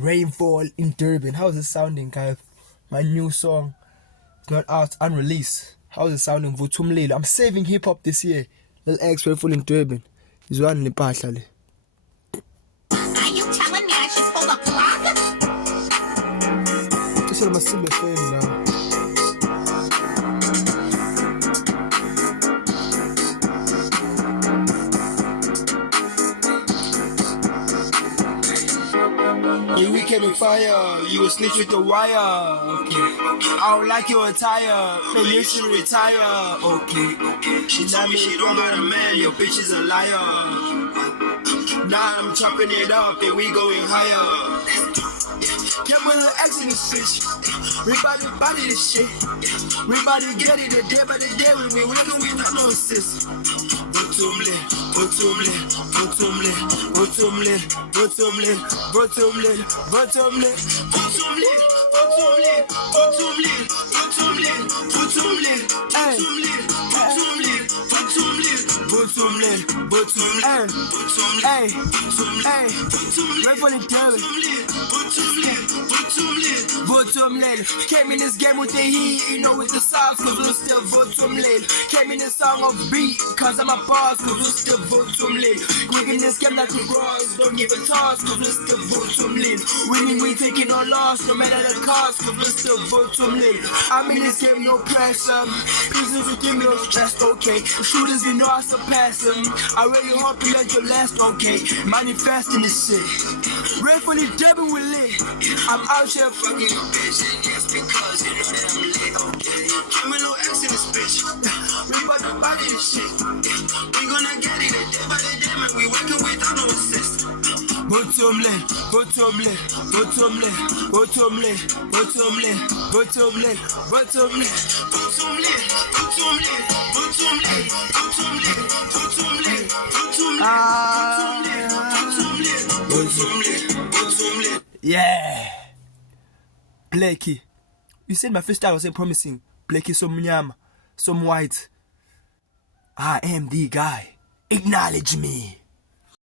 Rainfall in Durban. How's it sounding, guys? My new song. It's not out, unreleased. How's it sounding? Vuthumlilo. I'm saving hip hop this year. Lil X, Rainfall in Durban. He's one Lepahla le. Are you telling me I should pull the plug? Just on my silver phone now. Hey, we came in fire, you a snitch with the wire, okay. I don't like your attire, man, you should retire, okay. She told me she don't got a man, your bitch is a liar. Now I'm chopping it up and we going higher. Get with the X in this bitch. Everybody body this shit. Everybody get it the day by the day when we working with no assist. Vuthumlilo, Vuthumlilo, Vuthumlilo, Vuthumlilo, Vuthumlilo, Vuthumlilo, Vuthumlilo, Vuthumlilo, Vuthumlilo, Vuthumlilo, Vuthumlilo, Vuthumlilo, Vuthumlilo, hey, Rainfall in Durban. Vuthumlilo, came in this game with the heat, you know with the sauce, cause we're still Vuthumlilo. Came in this song of beat, cause I'm a boss, cause we're still Vuthumlilo. Quick in this game like the bros, don't give a toss, cause we're still Vuthumlilo. Winning, we taking no loss, no matter the cost, cause we're still Vuthumlilo. I'm in this game, no pressure, prisoners with give me no stress, okay. Shooters, you know I surpass them. I really hope you let your last, okay. Manifesting this shit. Rainfall in Durban with lit. I'm out here fucking your bitch, and yes, because you know that I'm lit, okay. I'm a little X in this bitch. We about to body this shit. We gonna get it the day by the day, man. We working without no assist. Vuthumlilo, Vuthumlilo, Vuthumlilo, Vuthumlilo, Vuthumlilo, Vuthumlilo, Vuthumlilo, Vuthumlilo, Vuthumlilo, Vuthumlilo, Vuthumlilo, Vuthumlilo. Yeah. Blakey. You said my first time was promising. Blakey some mnyama, some white. I am the guy. Acknowledge me.